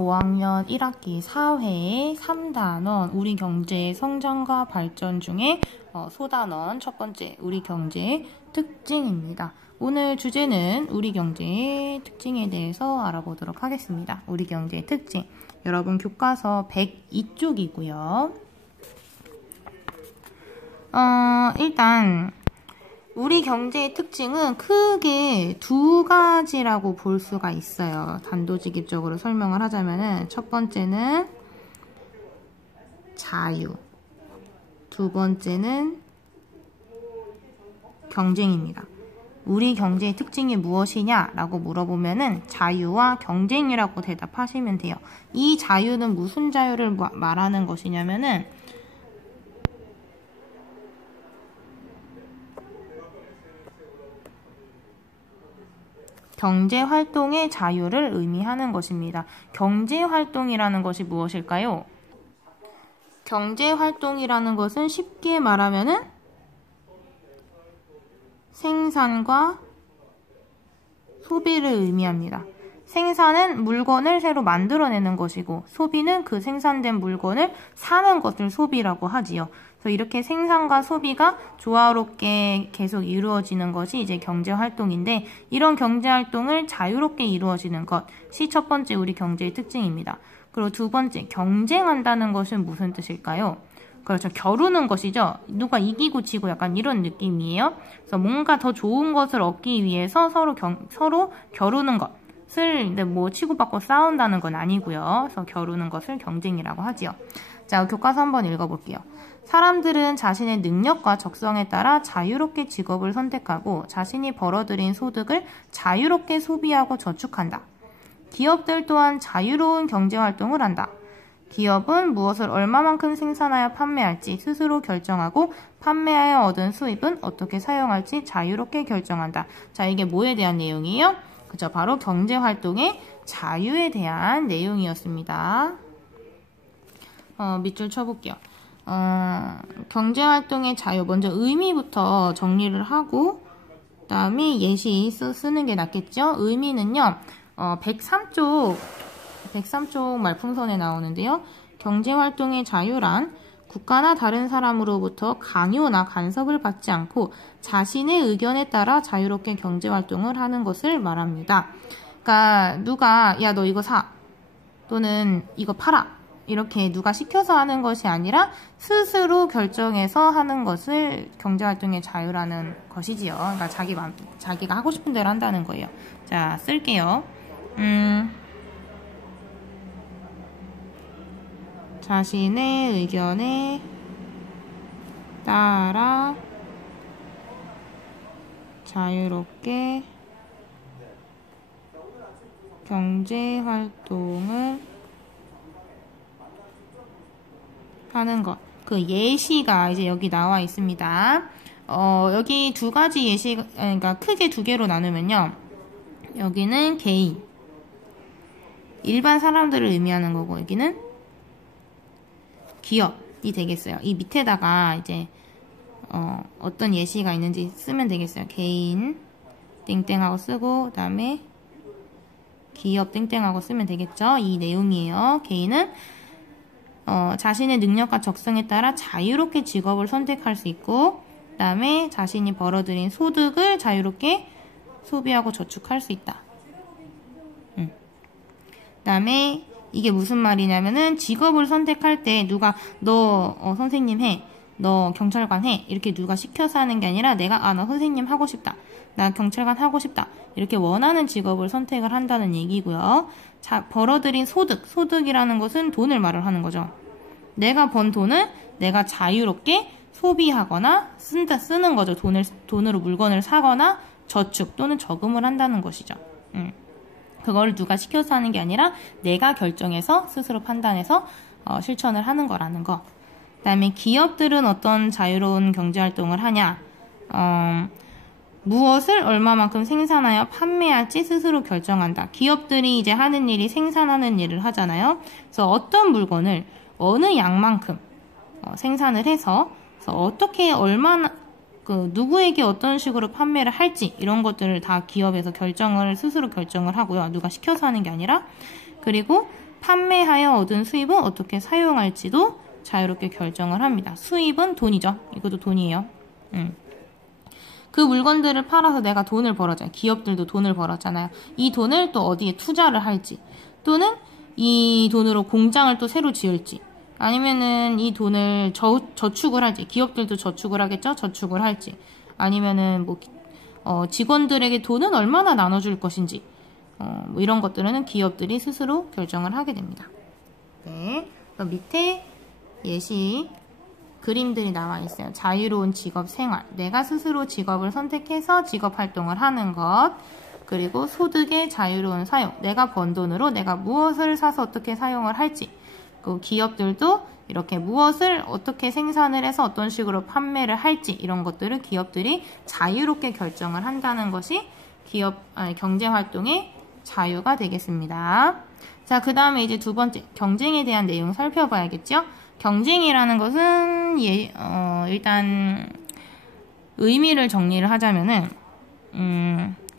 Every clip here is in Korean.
5학년 1학기 사회 3단원 우리 경제의 성장과 발전 중에 소단원 첫 번째 우리 경제의 특징입니다. 오늘 주제는 우리 경제의 특징에 대해서 알아보도록 하겠습니다. 우리 경제의 특징. 여러분 교과서 102쪽이고요. 일단 우리 경제의 특징은 크게 두 가지라고 볼 수가 있어요. 단도직입적으로 설명을 하자면은 첫 번째는 자유, 두 번째는 경쟁입니다. 우리 경제의 특징이 무엇이냐라고 물어보면은 자유와 경쟁이라고 대답하시면 돼요. 이 자유는 무슨 자유를 말하는 것이냐면은 경제활동의 자유를 의미하는 것입니다. 경제활동이라는 것이 무엇일까요? 경제활동이라는 것은 쉽게 말하면은 생산과 소비를 의미합니다. 생산은 물건을 새로 만들어내는 것이고 소비는 그 생산된 물건을 사는 것을 소비라고 하지요. 그래서 이렇게 생산과 소비가 조화롭게 계속 이루어지는 것이 이제 경제활동인데 이런 경제활동을 자유롭게 이루어지는 것이 첫 번째 우리 경제의 특징입니다. 그리고 두 번째, 경쟁한다는 것은 무슨 뜻일까요? 그렇죠. 겨루는 것이죠. 누가 이기고 지고 약간 이런 느낌이에요. 그래서 뭔가 더 좋은 것을 얻기 위해서 서로 겨루는 것을 뭐 치고받고 싸운다는 건 아니고요. 그래서 겨루는 것을 경쟁이라고 하지요. 자, 교과서 한번 읽어볼게요. 사람들은 자신의 능력과 적성에 따라 자유롭게 직업을 선택하고 자신이 벌어들인 소득을 자유롭게 소비하고 저축한다. 기업들 또한 자유로운 경제활동을 한다. 기업은 무엇을 얼마만큼 생산하여 판매할지 스스로 결정하고 판매하여 얻은 수입은 어떻게 사용할지 자유롭게 결정한다. 자, 이게 뭐에 대한 내용이에요? 그죠? 바로 경제활동의 자유에 대한 내용이었습니다. 밑줄 쳐볼게요. 경제활동의 자유, 먼저 의미부터 정리를 하고 그 다음에 예시 쓰는 게 낫겠죠? 의미는요. 103쪽 말풍선에 나오는데요. 경제활동의 자유란 국가나 다른 사람으로부터 강요나 간섭을 받지 않고 자신의 의견에 따라 자유롭게 경제활동을 하는 것을 말합니다. 그러니까 누가 야, 너 이거 사 또는 이거 팔아 이렇게 누가 시켜서 하는 것이 아니라 스스로 결정해서 하는 것을 경제활동의 자유라는 것이지요. 그러니까 자기가 하고 싶은 대로 한다는 거예요. 자, 쓸게요. 자신의 의견에 따라 자유롭게 경제활동을 하는 것. 그 예시가 이제 여기 나와 있습니다. 여기 두 가지 예시, 그러니까 크게 두 개로 나누면요. 여기는 개인, 일반 사람들을 의미하는 거고, 여기는 기업이 되겠어요. 이 밑에다가 이제, 어떤 예시가 있는지 쓰면 되겠어요. 개인, 땡땡하고 쓰고, 그 다음에 기업 땡땡하고 쓰면 되겠죠. 이 내용이에요. 개인은 자신의 능력과 적성에 따라 자유롭게 직업을 선택할 수 있고 그 다음에 자신이 벌어들인 소득을 자유롭게 소비하고 저축할 수 있다. 그 다음에 이게 무슨 말이냐면은 직업을 선택할 때 누가 너 선생님 해, 너 경찰관 해 이렇게 누가 시켜서 하는 게 아니라 내가 나 선생님 하고 싶다, 나 경찰관 하고 싶다 이렇게 원하는 직업을 선택을 한다는 얘기고요. 자, 벌어들인 소득이라는 것은 돈을 말을 하는 거죠. 내가 번 돈을 내가 자유롭게 소비하거나 쓰는 거죠. 돈으로 물건을 사거나 저축 또는 저금을 한다는 것이죠. 그걸 누가 시켜서 하는 게 아니라 내가 결정해서 스스로 판단해서 실천을 하는 거라는 거. 그 다음에 기업들은 어떤 자유로운 경제활동을 하냐. 무엇을 얼마만큼 생산하여 판매할지 스스로 결정한다. 기업들이 이제 하는 일이 생산하는 일을 하잖아요. 그래서 어떤 물건을 어느 양만큼 생산을 해서 어떻게 얼마나 누구에게 어떤 식으로 판매를 할지 이런 것들을 다 기업에서 스스로 결정을 하고요. 누가 시켜서 하는 게 아니라. 그리고 판매하여 얻은 수입은 어떻게 사용할지도 자유롭게 결정을 합니다. 수입은 돈이죠. 이것도 돈이에요. 그 물건들을 팔아서 내가 돈을 벌었잖아요. 기업들도 돈을 벌었잖아요. 이 돈을 또 어디에 투자를 할지, 또는 이 돈으로 공장을 또 새로 지을지, 아니면은 이 돈을 저축을 할지, 기업들도 저축을 하겠죠? 저축을 할지, 아니면은 뭐 직원들에게 돈은 얼마나 나눠줄 것인지, 뭐 이런 것들은 기업들이 스스로 결정을 하게 됩니다. 네, 그럼 밑에 예시 그림들이 나와 있어요. 자유로운 직업 생활, 내가 스스로 직업을 선택해서 직업 활동을 하는 것, 그리고 소득의 자유로운 사용, 내가 번 돈으로 내가 무엇을 사서 어떻게 사용을 할지, 그 기업들도 이렇게 무엇을 어떻게 생산을 해서 어떤 식으로 판매를 할지, 이런 것들을 기업들이 자유롭게 결정을 한다는 것이 경제활동의 자유가 되겠습니다. 자, 그 다음에 이제 두 번째, 경쟁에 대한 내용 살펴봐야겠죠? 경쟁이라는 것은 일단 의미를 정리를 하자면은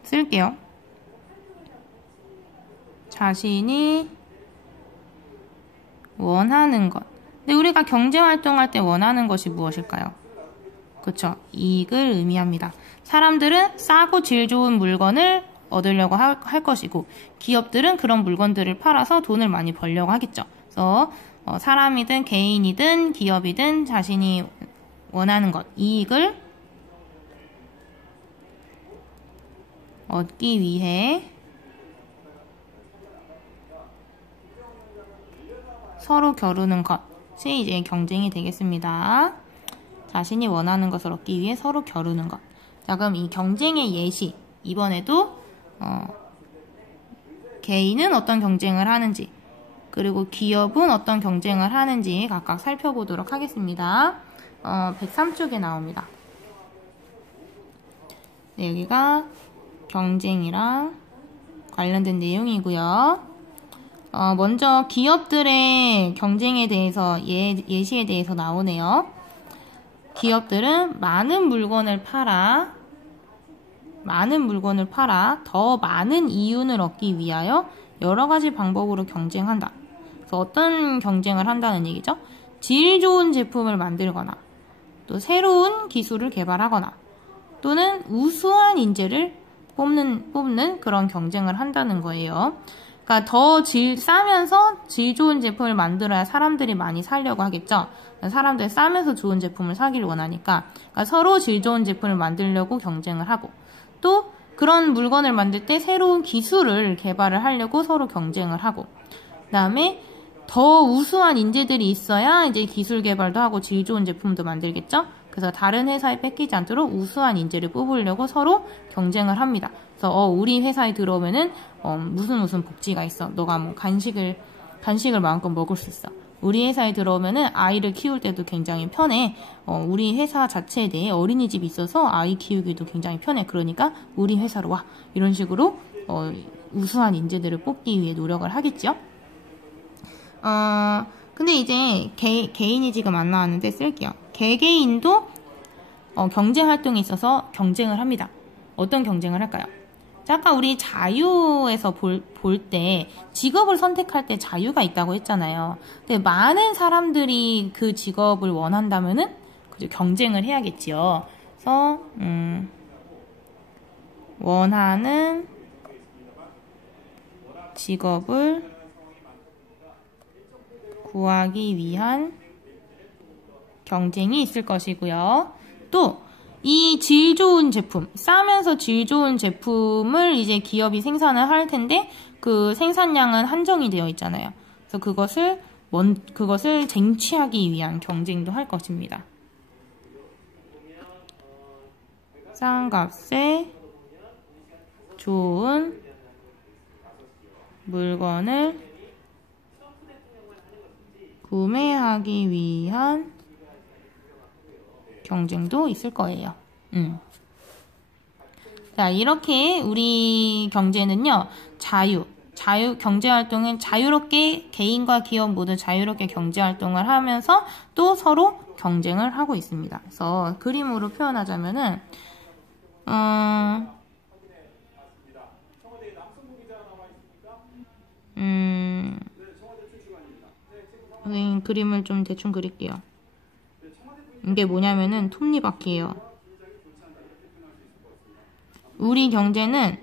쓸게요. 자신이 원하는 것. 근데 우리가 경제활동할 때 원하는 것이 무엇일까요? 그쵸? 이익을 의미합니다. 사람들은 싸고 질 좋은 물건을 얻으려고 할 것이고, 기업들은 그런 물건들을 팔아서 돈을 많이 벌려고 하겠죠. 그래서 사람이든 개인이든 기업이든 자신이 원하는 것, 이익을 얻기 위해 서로 겨루는 것이 이제 경쟁이 되겠습니다. 자신이 원하는 것을 얻기 위해 서로 겨루는 것. 자, 그럼 이 경쟁의 예시, 이번에도 개인은 어떤 경쟁을 하는지, 그리고 기업은 어떤 경쟁을 하는지 각각 살펴보도록 하겠습니다. 103쪽에 나옵니다. 네, 여기가 경쟁이랑 관련된 내용이고요. 먼저 기업들의 경쟁에 대해서 예시에 대해서 나오네요. 기업들은 많은 물건을 팔아 더 많은 이윤을 얻기 위하여 여러 가지 방법으로 경쟁한다. 그래서 어떤 경쟁을 한다는 얘기죠? 질 좋은 제품을 만들거나, 또 새로운 기술을 개발하거나, 또는 우수한 인재를 뽑는 그런 경쟁을 한다는 거예요. 그러니까 더 싸면서 질 좋은 제품을 만들어야 사람들이 많이 사려고 하겠죠. 사람들이 싸면서 좋은 제품을 사기를 원하니까, 그러니까 서로 질 좋은 제품을 만들려고 경쟁을 하고, 또 그런 물건을 만들 때 새로운 기술을 개발을 하려고 서로 경쟁을 하고, 그 다음에 더 우수한 인재들이 있어야 이제 기술 개발도 하고 질 좋은 제품도 만들겠죠. 그래서 다른 회사에 뺏기지 않도록 우수한 인재를 뽑으려고 서로 경쟁을 합니다. 그래서 우리 회사에 들어오면은 무슨 복지가 있어. 너가 뭐 간식을 마음껏 먹을 수 있어. 우리 회사에 들어오면은 아이를 키울 때도 굉장히 편해. 우리 회사 자체에 대해 어린이집이 있어서 아이 키우기도 굉장히 편해. 그러니까 우리 회사로 와. 이런 식으로 우수한 인재들을 뽑기 위해 노력을 하겠죠. 근데 이제 개인이 지금 안 나왔는데 쓸게요. 개개인도 경쟁 활동에 있어서 경쟁을 합니다. 어떤 경쟁을 할까요? 자, 아까 우리 자유에서 볼 때 직업을 선택할 때 자유가 있다고 했잖아요. 근데 많은 사람들이 그 직업을 원한다면은 그죠, 경쟁을 해야겠지요. 그래서 원하는 직업을 구하기 위한 경쟁이 있을 것이고요. 또 이 질 좋은 제품, 싸면서 질 좋은 제품을 이제 기업이 생산을 할 텐데 그 생산량은 한정이 되어 있잖아요. 그래서 그것을 쟁취하기 위한 경쟁도 할 것입니다. 싼 값에 좋은 물건을 구매하기 위한 경쟁도 있을 거예요. 자, 이렇게 우리 경제는요, 경제활동은 자유롭게, 개인과 기업 모두 자유롭게 경제활동을 하면서 또 서로 경쟁을 하고 있습니다. 그래서 그림으로 표현하자면은, 선생님 그림을 좀 대충 그릴게요. 이게 뭐냐면은 톱니바퀴예요. 우리 경제는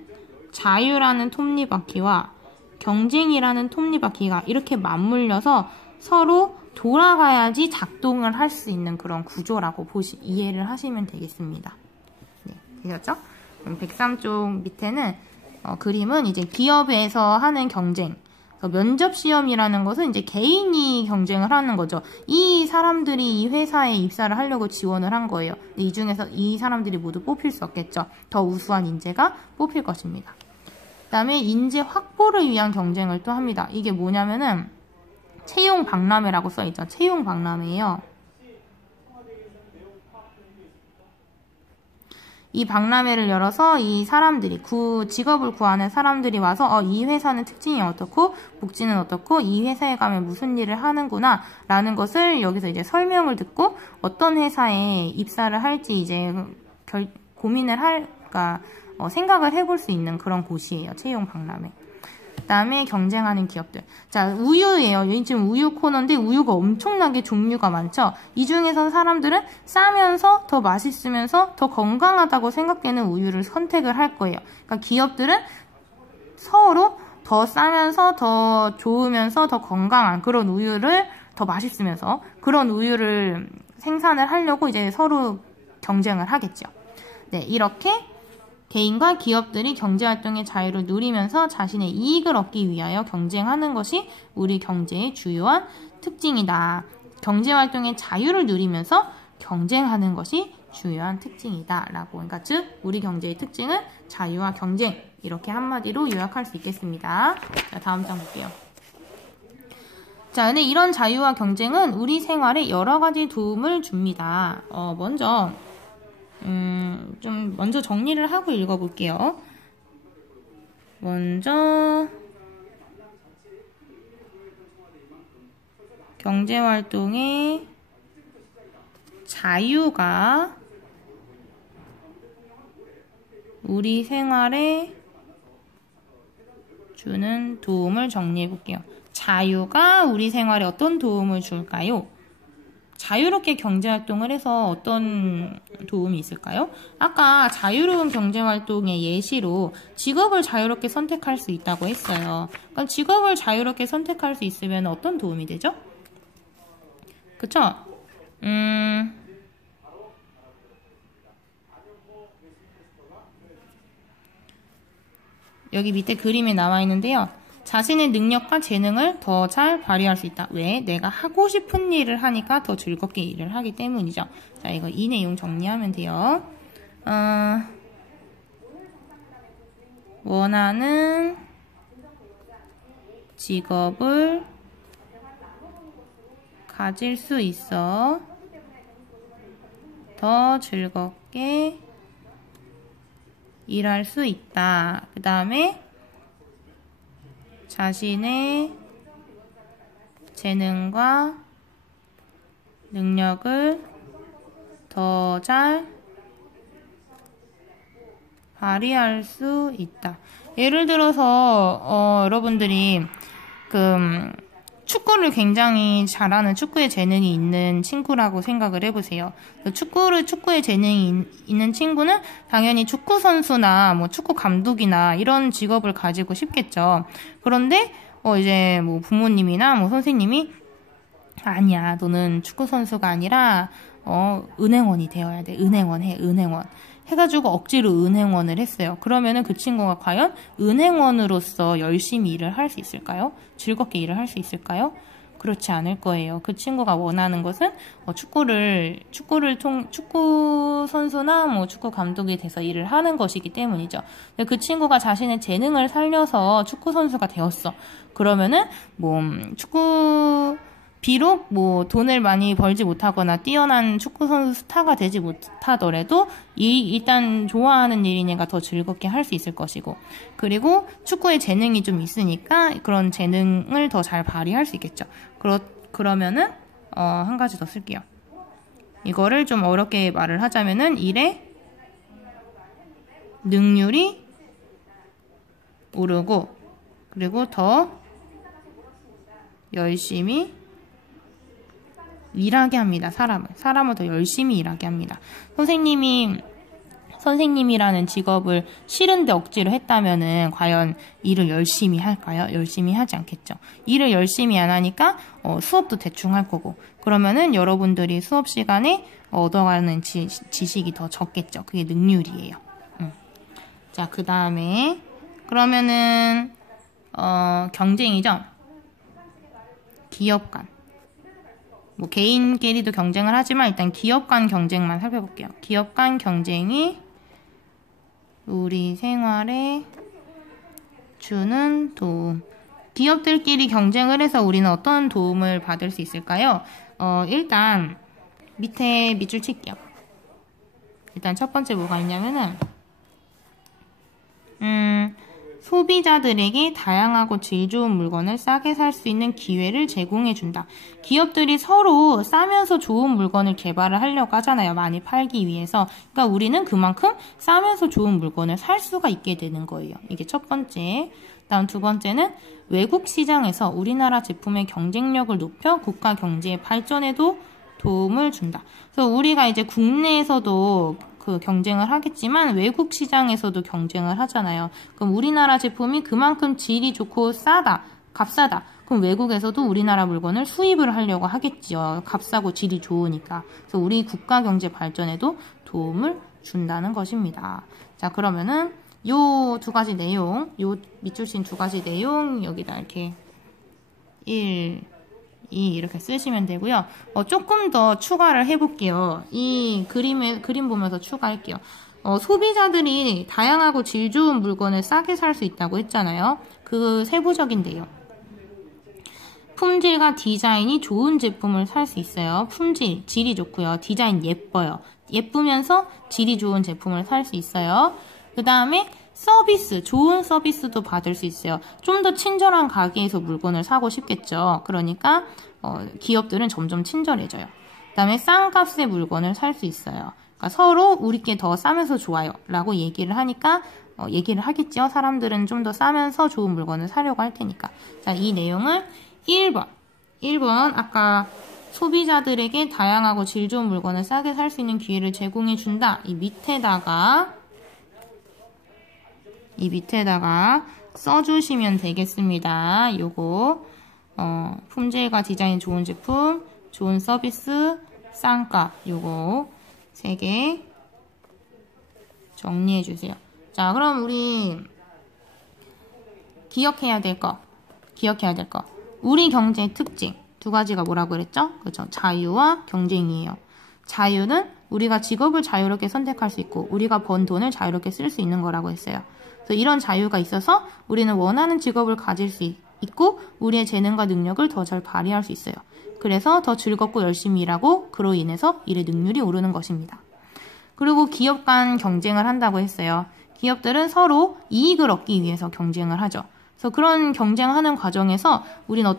자유라는 톱니바퀴와 경쟁이라는 톱니바퀴가 이렇게 맞물려서 서로 돌아가야지 작동을 할 수 있는 그런 구조라고 이해를 하시면 되겠습니다. 네, 되셨죠? 그럼 103쪽 밑에는 그림은 이제 기업에서 하는 경쟁. 면접 시험이라는 것은 이제 개인이 경쟁을 하는 거죠. 이 사람들이 이 회사에 입사를 하려고 지원을 한 거예요. 이 중에서 이 사람들이 모두 뽑힐 수 없겠죠. 더 우수한 인재가 뽑힐 것입니다. 그 다음에 인재 확보를 위한 경쟁을 또 합니다. 이게 뭐냐면은 채용 박람회라고 써있죠. 채용 박람회예요. 이 박람회를 열어서 이 사람들이 직업을 구하는 사람들이 와서 이 회사는 특징이 어떻고 복지는 어떻고 이 회사에 가면 무슨 일을 하는구나 라는 것을 여기서 이제 설명을 듣고 어떤 회사에 입사를 할지 이제 고민을 그러니까 생각을 해볼 수 있는 그런 곳이에요. 채용 박람회. 그 다음에 경쟁하는 기업들. 자, 우유예요. 여기 지금 우유 코너인데 우유가 엄청나게 종류가 많죠. 이 중에서 사람들은 싸면서 더 맛있으면서 더 건강하다고 생각되는 우유를 선택을 할 거예요. 그러니까 기업들은 서로 더 싸면서 더 좋으면서 더 건강한 그런 우유를 더 맛있으면서 그런 우유를 생산을 하려고 이제 서로 경쟁을 하겠죠. 네, 이렇게 개인과 기업들이 경제활동의 자유를 누리면서 자신의 이익을 얻기 위하여 경쟁하는 것이 우리 경제의 주요한 특징이다. 경제활동의 자유를 누리면서 경쟁하는 것이 주요한 특징이다. 라고. 그러니까 즉 우리 경제의 특징은 자유와 경쟁. 이렇게 한마디로 요약할 수 있겠습니다. 자, 다음 장 볼게요. 자, 근데 이런 자유와 경쟁은 우리 생활에 여러 가지 도움을 줍니다. 먼저 좀 먼저 정리를 하고 읽어볼게요. 먼저 경제활동의 자유가 우리 생활에 주는 도움을 정리해볼게요. 자유가 우리 생활에 어떤 도움을 줄까요? 자유롭게 경제활동을 해서 어떤 도움이 있을까요? 아까 자유로운 경제활동의 예시로 직업을 자유롭게 선택할 수 있다고 했어요. 그럼 직업을 자유롭게 선택할 수 있으면 어떤 도움이 되죠? 그쵸? 여기 밑에 그림에 나와 있는데요. 자신의 능력과 재능을 더 잘 발휘할 수 있다. 왜? 내가 하고 싶은 일을 하니까 더 즐겁게 일을 하기 때문이죠. 자, 이거 이 내용 정리하면 돼요. 원하는 직업을 가질 수 있어 더 즐겁게 일할 수 있다. 그 다음에 자신의 재능과 능력을 더 잘 발휘할 수 있다. 예를 들어서 여러분들이 축구를 굉장히 잘하는 축구에 재능이 있는 친구라고 생각을 해보세요. 축구에 재능이 있는 친구는 당연히 축구 선수나 뭐 축구 감독이나 이런 직업을 가지고 싶겠죠. 그런데 이제 뭐 부모님이나 뭐 선생님이 아니야, 너는 축구 선수가 아니라 은행원이 되어야 돼. 은행원 해가지고 억지로 은행원을 했어요. 그러면은 그 친구가 과연 은행원으로서 열심히 일을 할 수 있을까요? 즐겁게 일을 할 수 있을까요? 그렇지 않을 거예요. 그 친구가 원하는 것은 축구 선수나 뭐 축구 감독이 돼서 일을 하는 것이기 때문이죠. 근데 그 친구가 자신의 재능을 살려서 축구 선수가 되었어. 그러면은 비록 돈을 많이 벌지 못하거나 뛰어난 축구선수 스타가 되지 못하더라도 일단 좋아하는 일이니까 더 즐겁게 할 수 있을 것이고, 그리고 축구에 재능이 좀 있으니까 그런 재능을 더 잘 발휘할 수 있겠죠. 그러면은 한 가지 더 쓸게요. 이거를 좀 어렵게 말을 하자면은 일의 능률이 오르고, 그리고 더 열심히 일하게 합니다. 사람을 더 열심히 일하게 합니다. 선생님이라는 직업을 싫은데 억지로 했다면은 과연 일을 열심히 할까요? 열심히 하지 않겠죠. 일을 열심히 안 하니까 수업도 대충 할 거고, 그러면은 여러분들이 수업 시간에 얻어가는 지식이 더 적겠죠. 그게 능률이에요. 자, 그 다음에 그러면은 경쟁이죠. 기업 간. 뭐 개인끼리도 경쟁을 하지만 일단 기업 간 경쟁만 살펴볼게요. 기업 간 경쟁이 우리 생활에 주는 도움. 기업들끼리 경쟁을 해서 우리는 어떤 도움을 받을 수 있을까요? 일단 밑에 밑줄 칠게요. 일단 첫 번째 뭐가 있냐면은 소비자들에게 다양하고 질 좋은 물건을 싸게 살 수 있는 기회를 제공해준다. 기업들이 서로 싸면서 좋은 물건을 개발을 하려고 하잖아요. 많이 팔기 위해서. 그러니까 우리는 그만큼 싸면서 좋은 물건을 살 수가 있게 되는 거예요. 이게 첫 번째. 다음 두 번째는 외국 시장에서 우리나라 제품의 경쟁력을 높여 국가 경제의 발전에도 도움을 준다. 그래서 우리가 이제 국내에서도 그 경쟁을 하겠지만 외국 시장에서도 경쟁을 하잖아요. 그럼 우리나라 제품이 그만큼 질이 좋고 싸다, 값싸다. 그럼 외국에서도 우리나라 물건을 수입을 하려고 하겠지요. 값싸고 질이 좋으니까. 그래서 우리 국가 경제 발전에도 도움을 준다는 것입니다. 자, 그러면은 요 두 가지 내용, 요 밑줄 친 두 가지 내용 여기다 이렇게 1, 2 이렇게 쓰시면 되고요. 조금 더 추가를 해볼게요. 이 그림 보면서 추가할게요. 소비자들이 다양하고 질 좋은 물건을 싸게 살 수 있다고 했잖아요. 그 세부적인데요. 품질과 디자인이 좋은 제품을 살 수 있어요. 품질, 질이 좋고요. 디자인 예뻐요. 예쁘면서 질이 좋은 제품을 살 수 있어요. 그 다음에 서비스, 좋은 서비스도 받을 수 있어요. 좀 더 친절한 가게에서 물건을 사고 싶겠죠. 그러니까 기업들은 점점 친절해져요. 그 다음에 싼 값의 물건을 살 수 있어요. 그러니까 서로 우리께 더 싸면서 좋아요 라고 얘기를 하니까 얘기를 하겠죠. 사람들은 좀 더 싸면서 좋은 물건을 사려고 할 테니까. 자, 이 내용을 1번 아까 소비자들에게 다양하고 질 좋은 물건을 싸게 살 수 있는 기회를 제공해 준다. 이 밑에다가 써주시면 되겠습니다. 요거 품질과 디자인 좋은 제품, 좋은 서비스, 싼 값 요거 3개 정리해 주세요. 자, 그럼 우리 기억해야 될 거. 우리 경제의 특징 두 가지가 뭐라고 그랬죠? 그렇죠. 자유와 경쟁이에요. 자유는 우리가 직업을 자유롭게 선택할 수 있고 우리가 번 돈을 자유롭게 쓸 수 있는 거라고 했어요. 그래서 이런 자유가 있어서 우리는 원하는 직업을 가질 수 있고 우리의 재능과 능력을 더 잘 발휘할 수 있어요. 그래서 더 즐겁고 열심히 일하고 그로 인해서 일의 능률이 오르는 것입니다. 그리고 기업 간 경쟁을 한다고 했어요. 기업들은 서로 이익을 얻기 위해서 경쟁을 하죠. 그래서 그런 경쟁하는 과정에서 우리는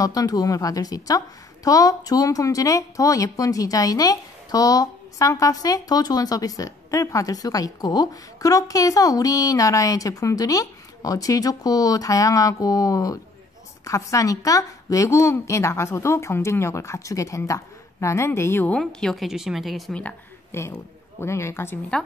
어떤 도움을 받을 수 있죠? 더 좋은 품질에, 더 예쁜 디자인에, 더 싼 값에, 더 좋은 서비스를 받을 수가 있고 그렇게 해서 우리나라의 제품들이 질 좋고 다양하고 값싸니까 외국에 나가서도 경쟁력을 갖추게 된다라는 내용 기억해 주시면 되겠습니다. 네, 오늘 여기까지입니다.